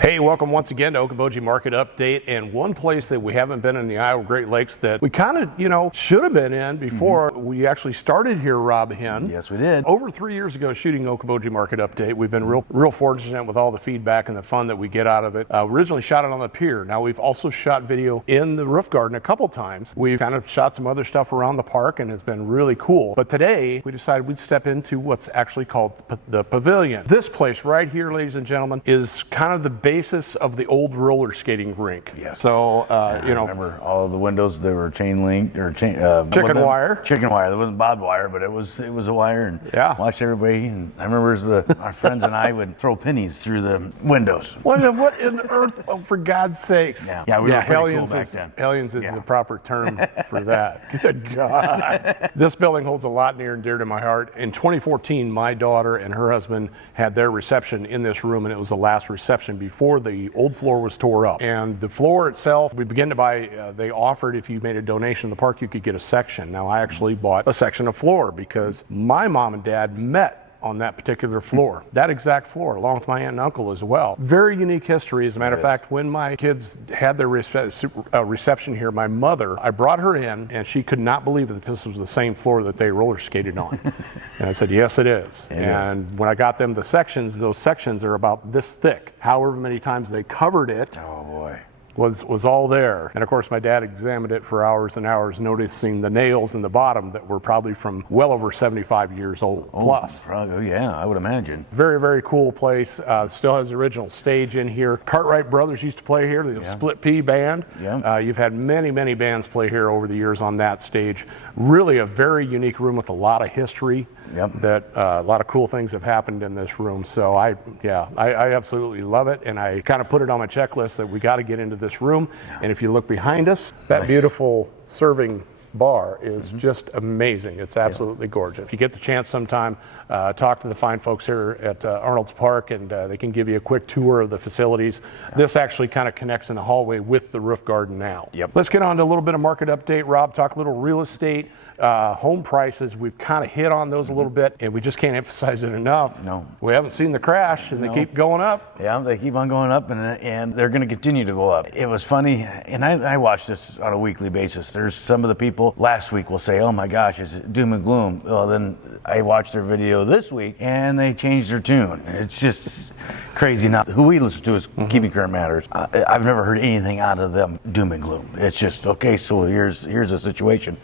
Hey, welcome once again to Okoboji Market Update, and one place that we haven't been in the Iowa Great Lakes that we kind of, should have been in before we actually started here, Rob Hinn. Yes, we did. Over 3 years ago shooting Okoboji Market Update. We've been real fortunate with all the feedback and the fun that we get out of it. Originally shot it on the pier. Now we've also shot video in the roof garden a couple times. We've kind of shot some other stuff around the park and it's been really cool. But today we decided we'd step into what's actually called the Pavilion. This place right here, ladies and gentlemen, is kind of the basis of the old roller skating rink. Yes. So, I remember all of the windows, they were chain link or chicken wire. Chicken wire. There wasn't barbed wire, but it was a wire, and watched everybody. And I remember our friends and I would throw pennies through the windows. What in earth? Oh, for God's sakes. Yeah, we were pretty hellions cool back then. Hellions is the proper term for that. Good God. This building holds a lot near and dear to my heart. In 2014, my daughter and her husband had their reception in this room, and it was the last reception before the old floor was tore up. And the floor itself, we began to buy, they offered if you made a donation to the park, you could get a section. Now I actually bought a section of floor because my mom and dad met on that particular floor, that exact floor, along with my aunt and uncle as well. Very unique history. As a matter of fact, when my kids had their reception here, my mother, I brought her in and she could not believe that this was the same floor that they roller skated on. And I said, yes, it is. And when I got them the sections, those sections are about this thick. However many times they covered it, oh boy, was all there. And of course my dad examined it for hours and hours, noticing the nails in the bottom that were probably from well over 75 years old plus. Oh yeah, I would imagine. Very, very cool place. Still has the original stage in here. Cartwright Brothers used to play here, the Split Pea Band. You've had many bands play here over the years on that stage. Really a very unique room with a lot of history. That a lot of cool things have happened in this room. So I absolutely love it, and I kind of put it on my checklist that we got to get into this room. And if you look behind us, that beautiful serving bar is just amazing. It's absolutely gorgeous. If you get the chance sometime, talk to the fine folks here at Arnold's Park, and they can give you a quick tour of the facilities. This actually kind of connects in the hallway with the roof garden now. Let's get on to a little bit of market update. Rob, talk a little real estate, home prices. We've kind of hit on those a little bit, and we just can't emphasize it enough. No. We haven't seen the crash, and they keep going up. Yeah, they keep on going up, and they're going to continue to go up. It was funny, and I watch this on a weekly basis. There's some of the people last week will say, oh my gosh, is it doom and gloom? Well, then I watched their video this week and they changed their tune. It's just crazy. Now, who we listen to is Keeping Current Matters. I've never heard anything out of them doom and gloom. It's just, okay, so here's a situation.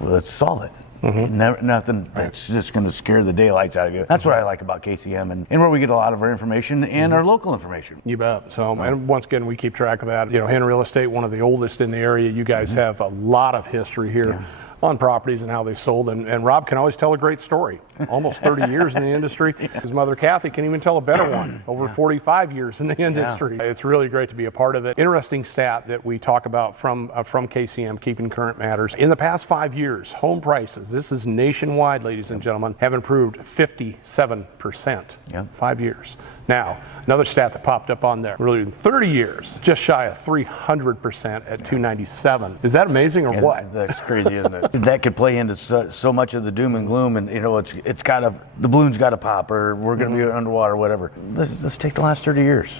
Well, let's solve it. Nothing that's just going to scare the daylights out of you. That's what I like about KCM and where we get a lot of our information and our local information. You bet. So, and once again, we keep track of that. HINN Real Estate, one of the oldest in the area. You guys have a lot of history here on properties and how they sold. And Rob can always tell a great story. Almost 30 years in the industry. His mother, Kathy, can even tell a better one. Over 45 years in the industry. It's really great to be a part of it. Interesting stat that we talk about from KCM, Keeping Current Matters. In the past 5 years, home prices, this is nationwide, ladies and gentlemen, have improved 57%. 5 years. Now, another stat that popped up on there, really in 30 years, just shy of 300% at 297. Is that amazing or what? That's crazy, isn't it? That could play into so much of the doom and gloom, and it's got to, the balloon's got to pop, or we're going to be underwater, or whatever. Let's take the last 30 years.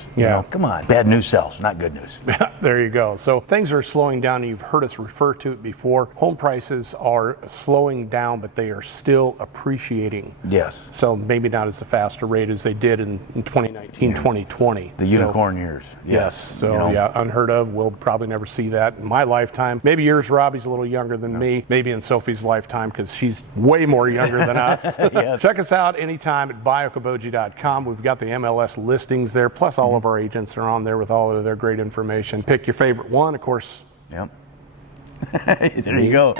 Come on. Bad news sells, not good news. There you go. So things are slowing down, and you've heard us refer to it before. Home prices are slowing down, but they are still appreciating. Yes. So maybe not as a faster rate as they did in 2019, 2020. The unicorn years. Yes. So unheard of. We'll probably never see that in my lifetime. Maybe yours, Robbie's a little younger than me. Maybe in Sophie's lifetime, because she's way more younger than us. Check us out anytime at buyokoboji.com. We've got the MLS listings there, plus all of our agents are on there with all of their great information. Pick your favorite one, of course. There you go.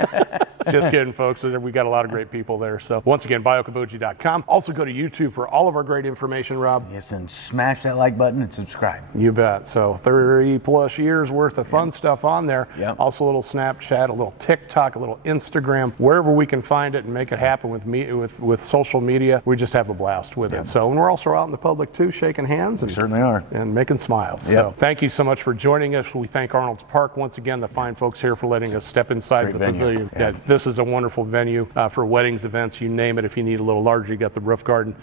Just kidding, folks. We got a lot of great people there. So once again, buyokoboji.com. Also go to YouTube for all of our great information, Rob. Yes, and smash that like button and subscribe. You bet. So 30 plus years worth of fun stuff on there. Also a little Snapchat, a little TikTok, a little Instagram, wherever we can find it and make it happen with social media. We just have a blast with it. So, and we're also out in the public too, shaking hands. We certainly are. And making smiles. So thank you so much for joining us. We thank Arnold's Park once again, the fine folks here for letting us step inside the pavilion. this is a wonderful venue for weddings, events, you name it. If you need a little larger, you got the roof garden.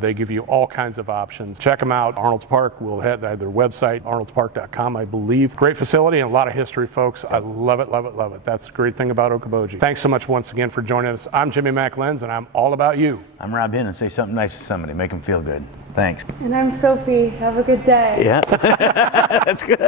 They give you all kinds of options. Check them out. Arnold's Park, we'll head to their website, arnoldspark.com, I believe. Great facility and a lot of history, folks. I love it, love it, love it. That's the great thing about Okoboji. Thanks so much once again for joining us. I'm Jimmy McLenz, and I'm all about you. I'm Rob Hinn, and say something nice to somebody. Make them feel good. Thanks. And I'm Sophie. Have a good day. Yeah, that's good.